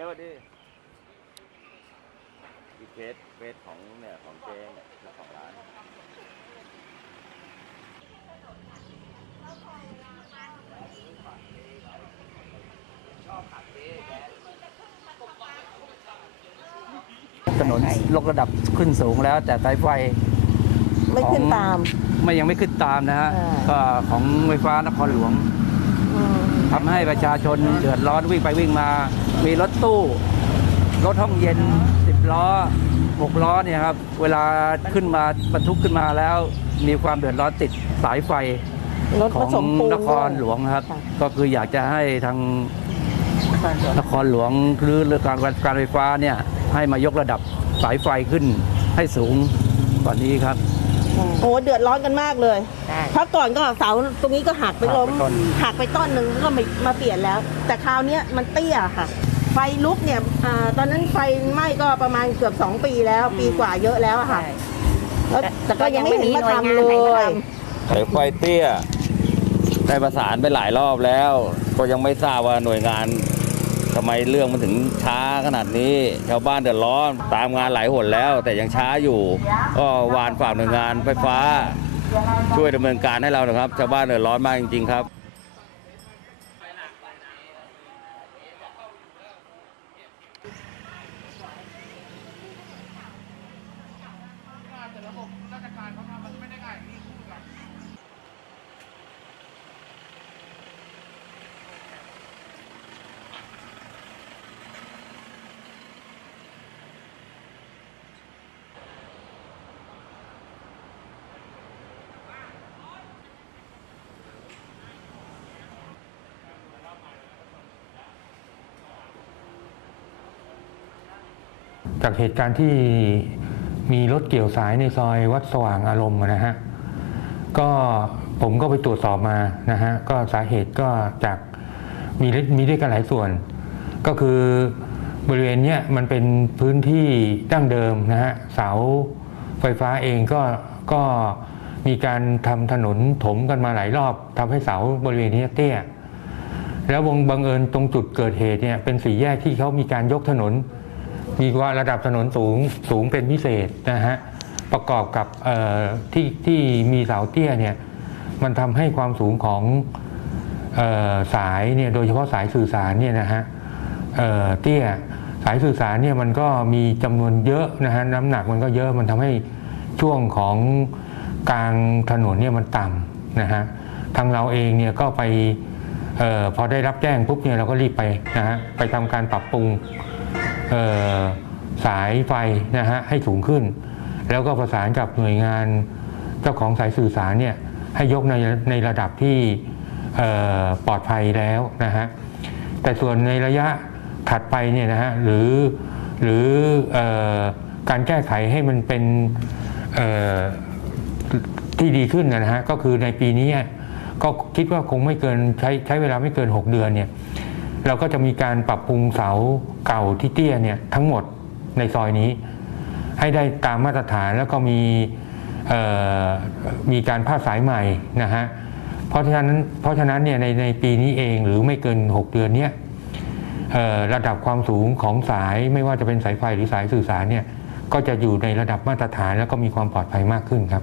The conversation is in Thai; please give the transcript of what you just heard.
ยอะดิอีเคสเฟสของเนี่ยของเจ๊เนี่ยเจ้ของร้านถนนลกระดับขึ้นสูงแล้ว แต่สายไฟไม่ขึ้นตาม ไม่ยังไม่ขึ้นตามนะฮะก็ของไฟฟ้านครหลวง ทำให้ประชาชนเดือดร้อนวิ่งไปวิ่งมา มีรถตู้รถห้องเย็น 10 ล้อ 6 ล้อเนี่ยครับเวลาขึ้นมาบรรทุกขึ้นมาแล้ว มีความเดือดร้อนติดสายไฟรถขผองสมปูนนครหลวงครับค่ะก็คืออยากจะให้ทางนครหลวงหรือเรื่องการการไฟฟ้าเนี่ยให้มายกระดับสายไฟขึ้นให้สูงกว่านี้ครับ โอ้เดือดร้อนกันมากเลยเพราะก่อนก็เสาตรงนี้ก็หักไปล้มหักไปต้น หักไปต้นหนึ่งก็มามาเปลี่ยนแล้ว แต่คราวเนี้ยมันเตี้ยค่ะ ไฟลุกเนี่ยอาตอนนั้นไฟไหม้ก็ประมาณเกือบ 2 ปีแล้ว ปีกว่าเยอะแล้วอะค่ะ แล้วแต่ก็ยังไม่เห็นมาทำเลยสายไฟเตี้ย ได้ประสานไปหลายรอบแล้ว ก็ยังไม่ทราบว่าหน่วยงาน ทำไมเรื่องมันถึงช้าขนาดนี้ ชาวบ้านเดือดร้อนตามงานหลายหนแล้ว แต่ยังช้าอยู่ ก็วานฝากหน่วยงานไฟฟ้า ช่วยดำเนินการให้เราหนะครับ ชาวบ้านเดือดร้อนมากจริง ๆ ครับ จากเหตุการณ์ที่มีรถเกี่ยวสายในซอยวัดสว่างอารมณ์นะฮะก็ผมก็ไปตรวจสอบมานะฮะก็สาเหตุก็จากมีมีด้วยกันหลายส่วน ก็คือบริเวณเนี้ยมันเป็นพื้นที่ดั้งเดิมนะฮะเสาไฟฟ้าเองก็ก็มีการทำถนนถมกันมาหลายรอบทำให้เสาบริเวณนี้เตี้ย แล้วบังบังเอิญตรงจุดเกิดเหตุเนี่ยเป็นสี่แยกที่เขามีการยกถนน มีว่าระดับถนนสูงสูงเป็นพิเศษนะฮะประกอบกับที่ที่มีเสาเตี้ยเนี่ยมันทำให้ความสูงของออสายเนี่ยโดยเฉพาะสายสื่อสารเนี่ยนะฮะเตี้ยสายสื่อสารเนี่ยมันก็มีจำนวนเยอะนะฮะน้ำหนักมันก็เยอะมันทำให้ช่วงของกลางถนนเนี่ยมันต่ำนะฮะทางเราเองเนี่ยก็ไปออพอได้รับแจ้งปุ๊บเนี่ยเราก็รีบไปนะฮะไปทำการปรับปรุง สายไฟนะฮะให้สูงขึ้น แล้วก็ประสานกับหน่วยงานเจ้าของสายสื่อสารเนี่ยให้ยกในในระดับที่ปลอดภัยแล้วนะฮะแต่ส่วนในระยะถัดไปเนี่ยนะฮะหรือหรืออการแก้ไขให้มันเป็นที่ดีขึ้นนะฮะก็คือในปีนี้ก็คิดว่าคงไม่เกินใช้ใช้เวลาไม่เกิน 6 เดือนเนี่ย เราก็จะมีการปรับปรุงเสาเก่าที่เตี้ยเนี่ยทั้งหมดในซอยนี้ ให้ได้ตามมาตรฐานแล้วก็มีมีการพาสายใหม่นะฮะเพราะฉะนั้นเพราะฉะนั้นเนี่ยในในปีนี้เองหรือไม่เกิน 6 เดือนเนี้ยระดับความสูงของสายไม่ว่าจะเป็นสายไฟหรือสายสื่อสารเนี่ยก็จะอยู่ในระดับมาตรฐานแล้วก็มีความปลอดภัยมากขึ้นครับ